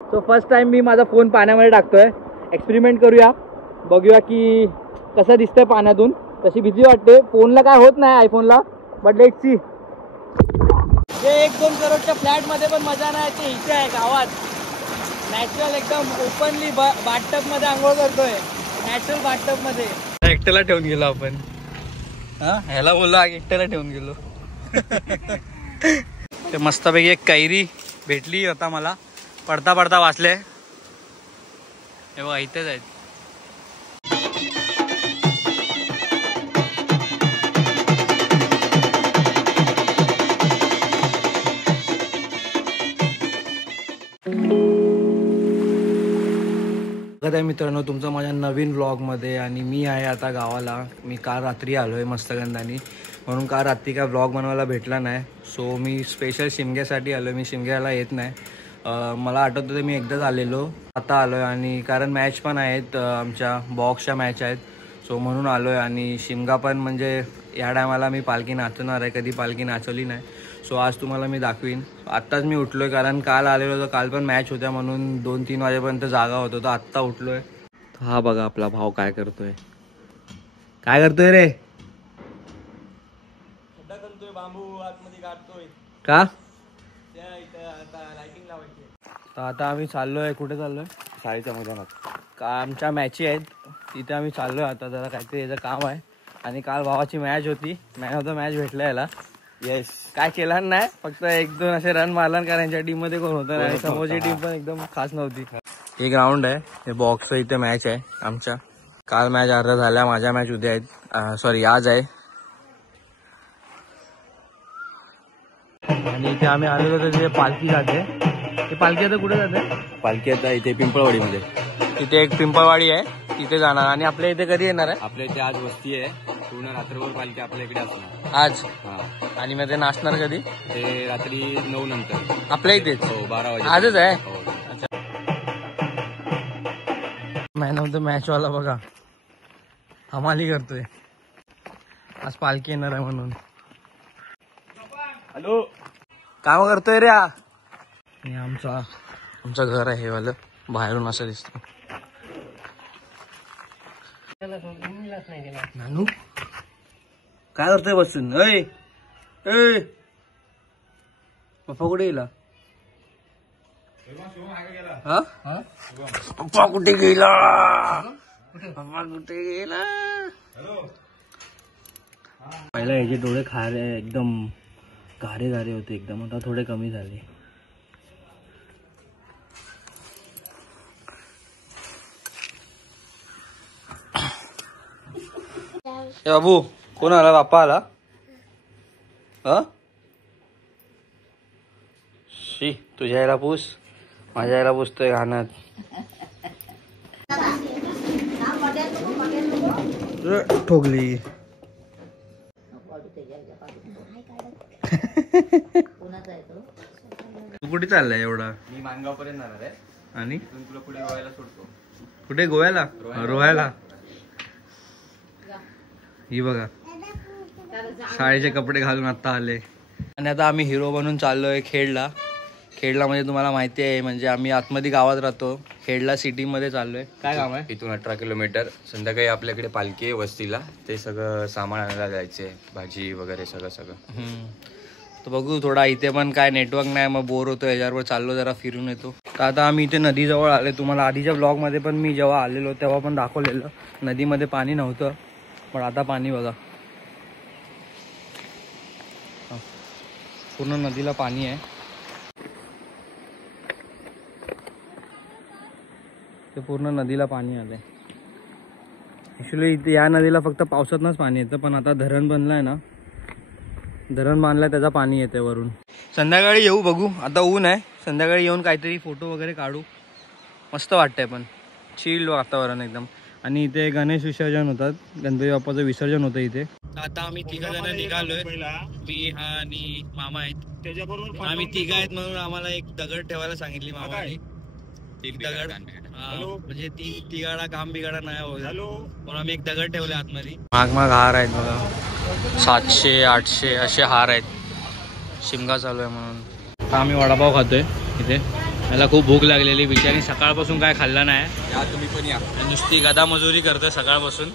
So first time मी माझा phone पाण्यामध्ये टाकतोय. एक्सपेरिमेंट करूया, बघूया की कसं दिसतंय पाण्यातून. तशी भीती वाटते, फोनला काय होत नाही आयफोनला, बट लेट्स सी. हे 1-2 करोडच्या फ्लॅटमध्ये पण मजा नाही येते. इथे आहे गावात नॅचरल एकदम ओपनली बाथटब मध्ये आंघोळ करतोय. नॅचरल बाथटब मध्ये. एकट्याला ठेवून गेलो आपण. हा ह्याला बोललो एकट्याला ठेवून गेलो. ते मस्तपैकी एक कैरी भेटली होता मला, पडता पडता वाचले. हे बघा इथेच आहेत. मित्रांनो, तुमचं माझ्या नवीन व्लॉगमध्ये. आणि मी आहे आता गावाला. मी काल रात्री आलो आहे मस्तगंधानी, म्हणून काल रात्री काय व्लॉग बनवायला भेटला नाही. सो मी स्पेशल शिमग्यासाठी आलो. मी शिमग्याला येत नाही. मला आठवतं ते मी एकदाच आलेलो, आता आलो आहे. आणि कारण मॅच पण आहेत, आमच्या बॉक्सच्या मॅच आहेत, सो म्हणून आलो आहे. आणि शिमगा पण म्हणजे या टायमाला मी पालखी नाचवणार आहे. कधी पालखी नाचवली नाही, सो आज तुम्हाला मी दाखवीन. आत्ताच मी उठलो आहे, कारण काल आलेलो तर काल पण मॅच होत्या म्हणून 2-3 वाजेपर्यंत जागा होतो. तर आत्ता उठलो आहे. हा बघा आपला भाऊ काय करतोय. काय करतोय रे? बांबू आतमध्ये काढतोय का? तर आता आम्ही चाललोय. कुठे चाललोय? शाळेच्या मैदानात. का आमच्या मॅची आहेत तिथे आम्ही चाललोय. आता जरा काहीतरी याचं काम आहे. आणि काल भावाची मॅच होती, मॅन ऑफ द मॅच भेटला याला. येस. काय केलं नाही, फक्त 1-2 असे रन मारला, कारण यांच्या टीम मध्ये कोण होतं आणि समोरची टीम पण एकदम खास नव्हती. हे ग्राउंड आहे, हे बॉक्स इथे मॅच आहे आमच्या. काल मॅच अर्धा झाल्या, माझ्या मॅच उद्या आहेत, सॉरी आज आहे. आणि इथे आम्ही आलेलो तर तिथे पालखी जाते. ते पालखी आता कुठे जाते? पालखी आता इथे पिंपळवाडीमध्ये. तिथे एक पिंपळवाडी आहे, तिथे जाणार. आणि आपल्या इथे कधी येणार आहे? आपल्या इथे आज वस्ती आहे, पूर्ण रात्रभर पालखी आपल्या इकडे असणार आज. आणि मग ते नाचणार कधी? ते रात्री 9 नंतर आपल्या इथेच. हो 12 वाजे आजच आहे. हो. अच्छा. मॅन ऑफ द मॅच वाला बघा हमाली करतोय, आज पालखी येणार आहे म्हणून. हॅलो, काम करतोय रे. आमचं घर आहे हे वालं, बाहेरून असं दिसतं. नानू काय करतोय बसून? ऐ पप्पा कुठे गेला? पप्पा कुठे गेला? पप्पा कुठे गेला? पहिला याचे डोळे खारे एकदम गारे गारे होते एकदम, आता थोडे कमी झाले. बाबू कोण आला? बाप्पा आला? शी, तुझ्या यायला पूस, माझ्या यायला पुसतोय घाणात. ठोकली. तू कुठे चाललाय एवढा? मी मानगाव पर्यंत जाणार आहे आणि तुला पुढे गोव्याला सोडतो. कुठे? गोव्याला? रोहायला. ही बघा शाळेचे कपडे घालून आता आले. आणि आता आम्ही हिरो बनून चाललोय खेडला. खेडला म्हणजे तुम्हाला माहिती आहे, म्हणजे आम्ही आतमध्ये गावात राहतो. खेडला सिटीमध्ये चाललोय. काय काम आहे? इथून 18 किलोमीटर. संध्याकाळी आपल्याकडे पालखी आहे वस्तीला, ते सगळं सामान आणायला जायचे, भाजी वगैरे सगळं. तर बघू, थोडा इथे पण काय नेटवर्क नाही, मग बोर होतो, याच्यावर चाललो जरा फिरून येतो. तर आता आम्ही इथे नदीजवळ आले. तुम्हाला आधीच्या ब्लॉगमध्ये पण मी जेव्हा आलेलो तेव्हा पण दाखवलेलं, नदीमध्ये पाणी नव्हतं, पण आता पाणी बघा, पूर्ण नदीला पाणी आहे. ते पूर्ण नदीला पाणी आलंय. ॲक्च्युली इथे या नदीला फक्त पावसातनंच पाणी येतं, पण आता धरण बनलंय ना, धरण बांधलंय त्याचा पाणी येते वरून. संध्याकाळी येऊ, बघू. आता ऊन आहे, संध्याकाळी येऊन काहीतरी फोटो वगैरे काढू. मस्त वाटतंय, पण चिल वातावरण एकदम. आणि इथे गणेश विसर्जन होतात, गणपती बाप्पाचं विसर्जन होतं इथे. आता आम्ही 3 जण निघालोय, मी आणि मामा आहेत. आम्ही 3 आहेत म्हणून आम्हाला एक दगड ठेवायला सांगितली मामाने. एक दगड, म्हणजे 3 तिघाडा काम बिगाडा नाही होत, म्हणून आम्ही एक दगड ठेवले आतमध्ये. माग हार आहेत बघा, 700-800 असे हार आहेत. शिमगा चालू आहे म्हणून. आता आम्ही वडापाव खातोय इथे. मला खूप भूक लागलेली, बिचारी सकाळपासून काय खाल्लं नाही. या तुम्ही पण या. नुसती गदा मजुरी करतोय सकाळपासून.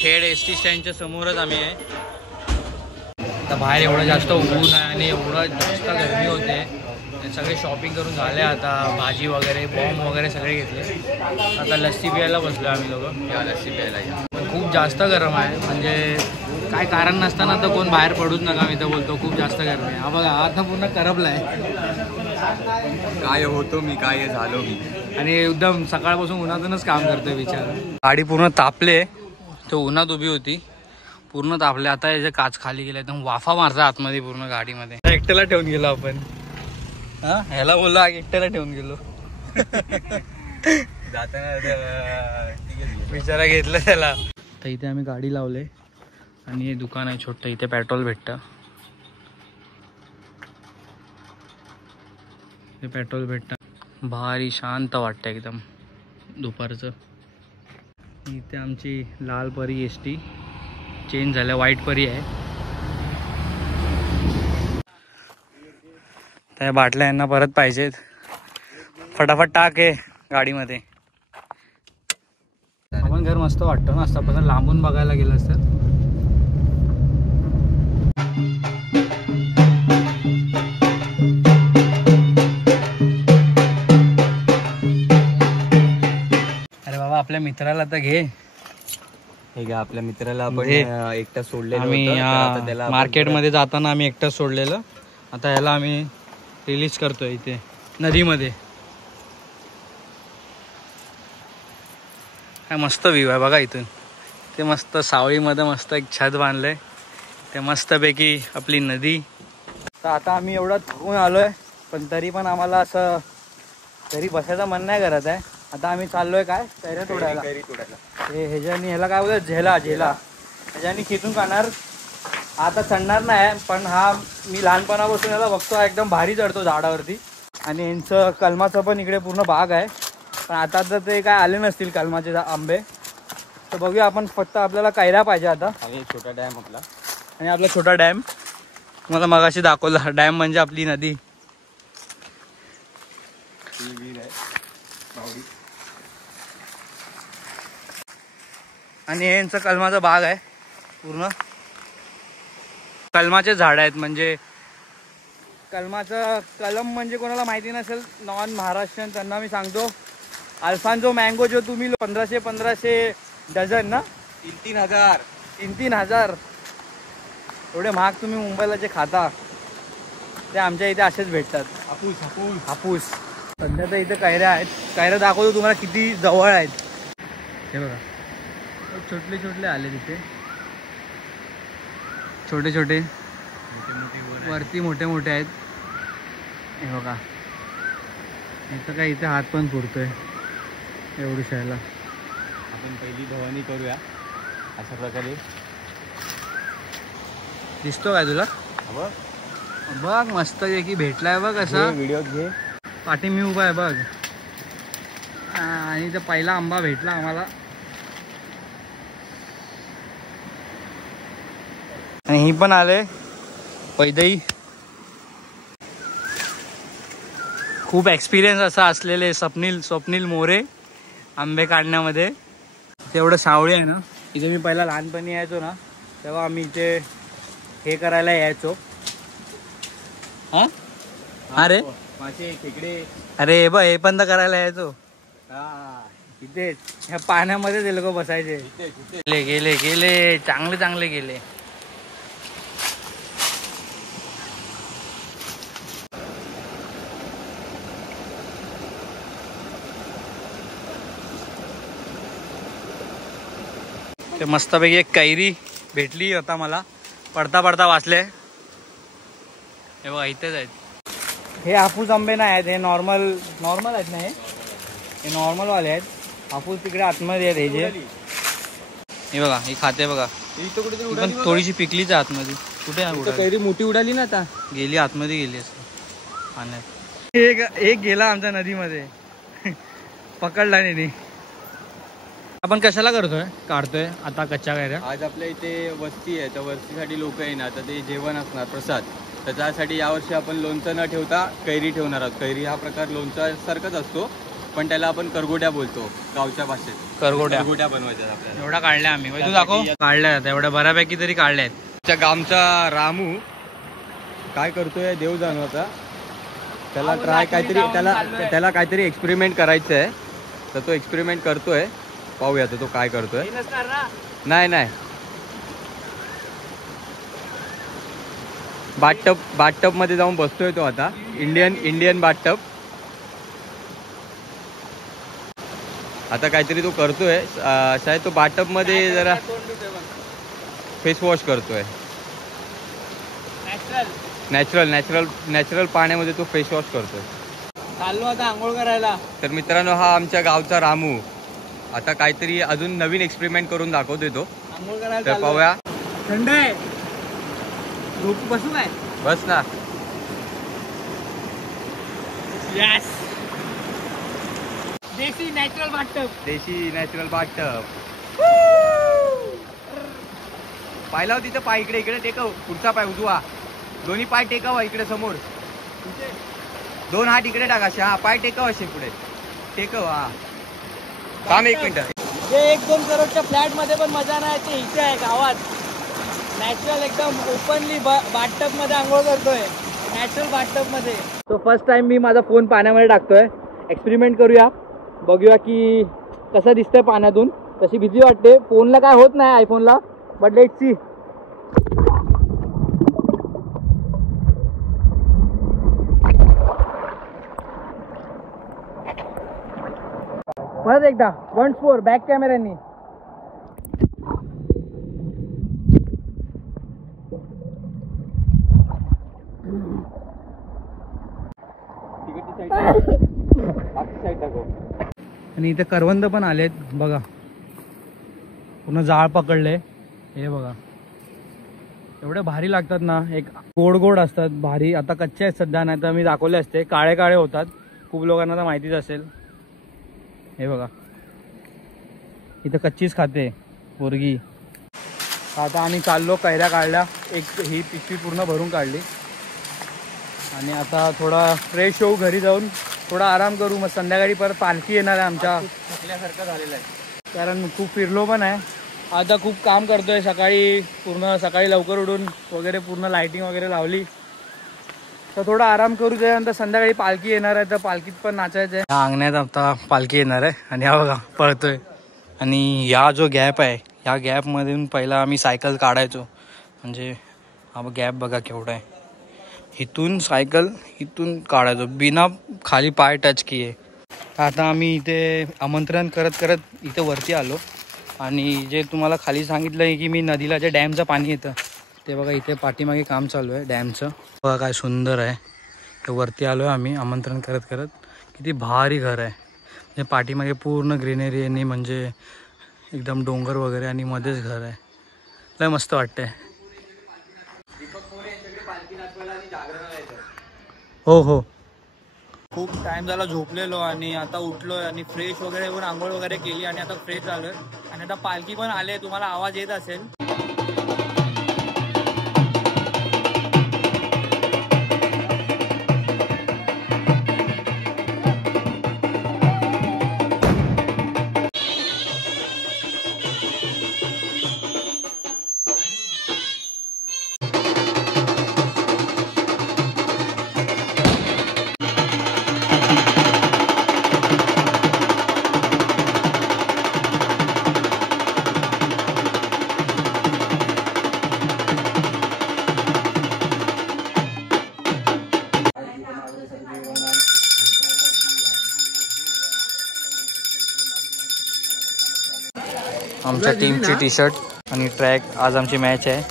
खेड एसटी स्टँडच्या समोरच आम्ही आहे. आता बाहेर एवढं जास्त ऊन आहे आणि एवढं जास्त गरमी होते. सगळे शॉपिंग करून झाले आता, भाजी वगैरे बॉम्ब वगैरे सगळे घेतले. आता लस्सी प्यायला बसलो आम्ही लोक. या लस्सी प्यायला या. पण खूप जास्त गरम आहे, म्हणजे काय कारण नसताना तर कोण बाहेर पडूच नका मी तर बोलतो. खूप जास्त गरम आहे. हा बघा आता पूर्ण करपलाय. काय होतो मी, काय झालो मी. आणि एकदम सकाळपासून उन्हातूनच काम करतोय विचार. गाडी पूर्ण तापले, तो उन्हात उभी होती, पूर्ण तापले. आता याचे काच खाली गेले, एकदम वाफा मारता आतमध्ये पूर्ण गाडीमध्ये. एकट्याला ठेवून गेलो आपण. हा ह्याला बोललो एकट्याला ठेवून गेलो. जाताना बिचारा घेतलं त्याला. तर इथे आम्ही गाडी लावले आणि हे दुकान आहे छोटं, इथे पेट्रोल भेटतं. हे पेट्रोल भेटतं. भारी शांत वाटतं एकदम दुपारचं. इथे आमची लाल परी एस टी चेंज झाल्या, व्हाईट परी आहे. त्या बाटल्या यांना परत पाहिजेत, फटाफट टाक आहे गाडीमध्ये. आपण घर मस्त वाटतं ना आतापासून लांबून बघायला गेलं तर. अरे बाबा आपल्या मित्राला तर घे. हे घ्या, आपल्या मित्राला आपण एकटा सोडलेलं. आम्ही मार्केटमध्ये जाताना आम्ही एकटाच सोडलेलं. आता ह्याला आम्ही रिलीज करतोय इथे नदीमध्ये. काय मस्त व्ह्यू आहे बघा इथून. ते मस्त सावळीमध्ये मस्त एक छत बांधलंय, ते मस्तपैकी आपली नदी. तर आता आम्ही एवढं थकून आलोय, पण तरी पण आम्हाला असं घरी बसायचं मन नाही करत आहे. आता आम्ही चाललोय काय कैऱ्या तोडायला. हे ह्याच्यानी ह्याला काय बोलतात झेला ह्याच्यानी खिचून खाणार. आता चढणार नाही, पण हा मी लहानपणापासून याला बघतो, एकदम भारी चढतो झाडावरती. आणि यांचं कलमाचं पण इकडे पूर्ण बाग आहे, पण आता तर ते काय आले नसतील कलमाचे आंबे. तर बघूया आपण, फक्त आपल्याला कैऱ्या पाहिजे आता. आणि छोटा डॅम आपला, आणि आपला छोटा डॅम मला मगाशी दाखवला. डॅम म्हणजे आपली नदी. आणि हे यांचं कलमाचा बाग आहे पूर्ण. कलमाचे झाड आहेत, म्हणजे कलमाचं कलम म्हणजे कोणाला माहिती नसेल, नॉन महाराष्ट्रीयन त्यांना मी सांगतो. अल्फान्सो मँगो जो तुम्ही 1500 डझन ना, 3,000 एवढे महाग तुम्ही मुंबईला जे खाता ते आमच्या इथे असेच भेटतात. हापूस. सध्या तर इथे कैऱ्या आहेत. कैऱ्या दाखवतो तुम्हाला किती जवळ आहेत. हे बघा छोटे आले तिथे, छोटे वरती मोठे आहेत. हे बघा इथं काय, इथे हात पण पुरतोय एवढी शायला. आपण पहिली भवानी करूया अशा प्रकारे. दिसतो काय तुला? बघ मस्त की भेटलाय बघ असा. व्हिडिओ घे. पाठी मी उभा आहे बघ. आणि तो पहिला आंबा भेटला आम्हाला. आणि ही पण आले पैदई. खूप एक्सपिरियन्स असा असलेले स्वप्नील मोरे आंबे काढण्यामध्ये. तेवढं सावळी आहे ना. इथे मी पहिला लहानपणी यायचो ना, तेव्हा आम्ही इथे हे करायला यायचो. हा अरे मासे खेकडे, अरे बघ हे पण तर करायला यायचो. इथेच ह्या पाण्यामध्ये ते लोक बसायचे. गेले चांगले गेले. ते मस्तपैकी एक कैरी भेटली आता मला. पडता वाचले. हे बघा इथेच आहेत. हे हापूस आंबे नाही आहेत, हे नॉर्मल आहेत ना. हे नॉर्मल वाले आहेत. हापूस तिकडे आतमध्ये आहेत. हे जे हे बघा, ही खाते बघा. पण थोडीशी पिकलीच आहे आतमध्ये. कुठे कैरी मोठी उडाली ना, आता गेली आतमध्ये गेली असं पाण्यात. एक गेला आमच्या नदीमध्ये. पकडला नाही. आपण कशाला काढतोय आता कच्च्या कैऱ्या? आज आपल्या इथे वस्ती आहे, तर वस्तीसाठी लोक येणार, तर ते जेवण असणार प्रसाद. तर त्यासाठी यावर्षी आपण लोणचं न ठेवता कैरी ठेवणार आहोत. कैरी हा प्रकार लोणच्यासारखाच असतो, पण त्याला आपण करगोट्या बोलतो गावच्या भाषेत. करगोट्या बनवायच्या आपल्याला. एवढा काढल्या आम्ही, तू दाखव. काढल्या एवढ्या बऱ्यापैकी तरी काढल्या आहेत. आमच्या गावचा रामू काय करतोय देव जाणवता, त्याला ट्राय काहीतरी त्याला काहीतरी एक्सपेरिमेंट करायचं आहे, तर तो एक्सपेरिमेंट करतोय. पाहूया तो काय करतोय. नाही बाथटब मध्ये जाऊन बसतोय तो आता. Indian bathtub. आता काहीतरी तो करतोय, शायद तो बाथटब मध्ये जरा फेस वॉश करतोय. नॅचरल पाण्यामध्ये तो फेस वॉश करतोय. चाललो आता आंघोळ करायला. तर मित्रांनो, हा आमच्या गावचा रामू आता काहीतरी अजून नवीन एक्सपेरिमेंट करून दाखवतोय तो. आंघोळ करायला तर पाहूया. थंड आहे, झोप बसू काय? बस ना. यस, देशी नॅचरल बाथटब. पाय लाव तिथं. पाय इकडे टेकव. पुढचा पाय उजवा. दोन्ही पाय टेकावा इकडे समोर. 2 हात इकडे टाका. हा पाय टेकाव असे पुढे टेकव. हा थांब 1 मिनिट. जे 1-2 करोडच्या फ्लॅट मध्ये पण मजा नाही, ते इथे आहे गावात. नॅचरल एकदम ओपनली बाथटब मध्ये आंघोळ करतोय, नॅचरल बाथटब मध्ये. तो फर्स्ट टाइम मी माझा फोन पाण्यामध्ये टाकतोय. एक्सपेरिमेंट करूया, बघूया की कसं दिसतंय पाण्यातून. तशी भीती वाटते. फोनला काय होत नाही, आयफोनला, बट लेट्स सी. परत एकदा 1-4 बॅक कॅमेऱ्यांनी. आणि इथे करवंद पण आलेत बघा, पूर्ण जाळ पकडले. हे बघा, एवढे भारी लागतात ना, एक गोड असतात भारी. आता कच्चे आहेत सध्या, नाही तर मी दाखवले असते. काळे होतात, खूप लोकांना तर माहितीच असेल. हे बघा, इथं कच्चीच खाते पोरगी. आता आम्ही चाललो, कैऱ्या काढल्या. ही पिशवी पूर्ण भरून काढली. आणि आता थोडा फ्रेश होऊ, घरी जाऊन थोडा आराम करू. मग संध्याकाळी परत पालखी येणार आहे आमच्या. थकल्यासारखं झालेलं आहे, कारण खूप फिरलो पण आहे. आता खूप काम करतोय. सकाळी लवकर उठून वगैरे पूर्ण लाइटिंग वगैरे लावली. तर थोडा आराम करू. त्यानंतर संध्याकाळी पालखी येणार आहे, तर पालखीत पण नाचायचं आहे. या अंगण्यात आता पालखी येणार आहे. आणि हा बघा पळतोय. आणि या जो गॅप आहे, ह्या गॅपमधून पहिला आम्ही सायकल काढायचो. म्हणजे हा गॅप बघा केवढा आहे. इथून सायकल इथून काढायचो बिना खाली पाय टच किए. आता आम्ही इथे आमंत्रण करत इथे वरती आलो. आणि जे तुम्हाला खाली सांगितलं आहे की मी नदीला जे डॅमचं पाणी येतं, ते बघा इथे पाठीमागे काम चालू आहे डॅमचं. बघा काय सुंदर आहे. तर वरती आलो आहे आम्ही आमंत्रण करत. किती भारी घर आहे. म्हणजे पाठीमागे पूर्ण ग्रीनरी आहे, म्हणजे एकदम डोंगर वगैरे, आणि मध्येच घर आहे. लय मस्त वाटतंय. हो, खूप टाइम झाला झोपलेलो, आणि आता उठलोय आणि फ्रेश वगैरे होऊन आंघोळ वगैरे केली, आणि आता फ्रेश झालोय. आणि आता पालखी पण आले, तुम्हाला आवाज येत असेल. आमच्या टीमची टी-शर्ट आणि ट्रॅक. आज आमची मॅच आहे.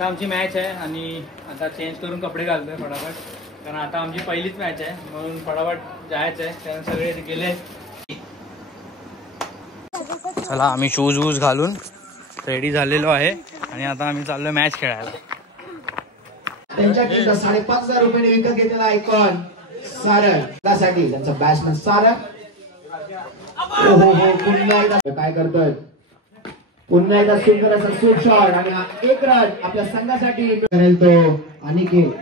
आता आमची मॅच आहे आणि आता चेंज करून कपडे घालतोय फटाफट, कारण आता आमची पहिलीच मॅच आहे म्हणून फटाफट जायचं आहे, कारण सगळे गेले. चला आम्ही शूज वूज घालून रेडी झालेलो आहे आणि आता आम्ही चाललोय मॅच खेळायला. त्यांच्या टीमचा 5,500 रुपये विकत घेतलेला आयकॉन सारंग त्यासाठी त्यांचा बॅट्समॅन सारंग. हो हो हो पुन्हा एकदा काय करतोय, पुन्हा एकदा सुंदर असा सूप शॉट आणि हा एक रन आपल्या संघासाठी करेल तो अनिकेत.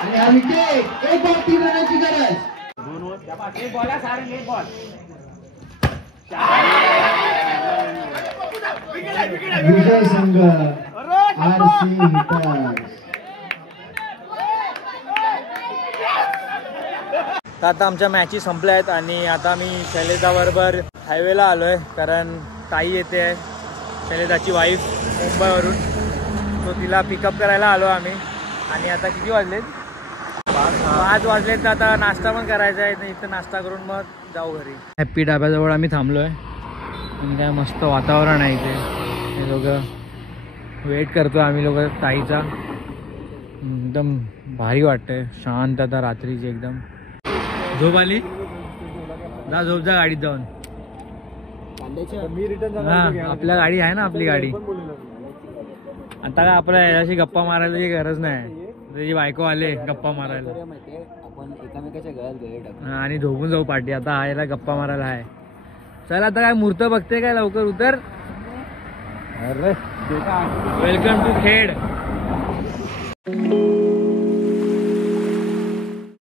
आणि हा विकेट, एक बॉल 3 रनाची गरज. विजय संघ RC हिटर्स. तर आता आमच्या मॅचेस संपल्या आहेत आणि आता मी शैलेजाबरोबर हायवेला आलो आहे, कारण ताई येते आहे शैलेजाची वाईफ मुंबईवरून, तो तिला पिकअप करायला आलो आम्ही. आणि आता किती वाजलेत? 5 वाजलेत. तर आता नाश्ता पण करायचा आहे, इथं नाश्ता करून मग जाऊ घरी. हॅप्पी ढाब्याजवळ आम्ही थांबलो आहे आणि काय मस्त वातावरण आहे इथे. हे लोक वेट करतो आम्ही लोक ताईचा. एकदम भारी वाटतंय, शांतता रात्रीची एकदम. झोप आली? जा झोप जा गाडीत जाऊन. हा आपल्या गाडी आहे ना, आपली गाडी. आता काय आपल्या याच्याशी गप्पा मारायची गरज नाही, त्याची बायको आले गप्पा मारायला आपण एकामेकाच्या गळ्यात हा आणि झोपून जाऊ पार्टी. आता आयला गप्पा मारायला आहे. चल आता काय मूर्त बघते काय, लवकर उतर. अरे वेलकम टू खेड.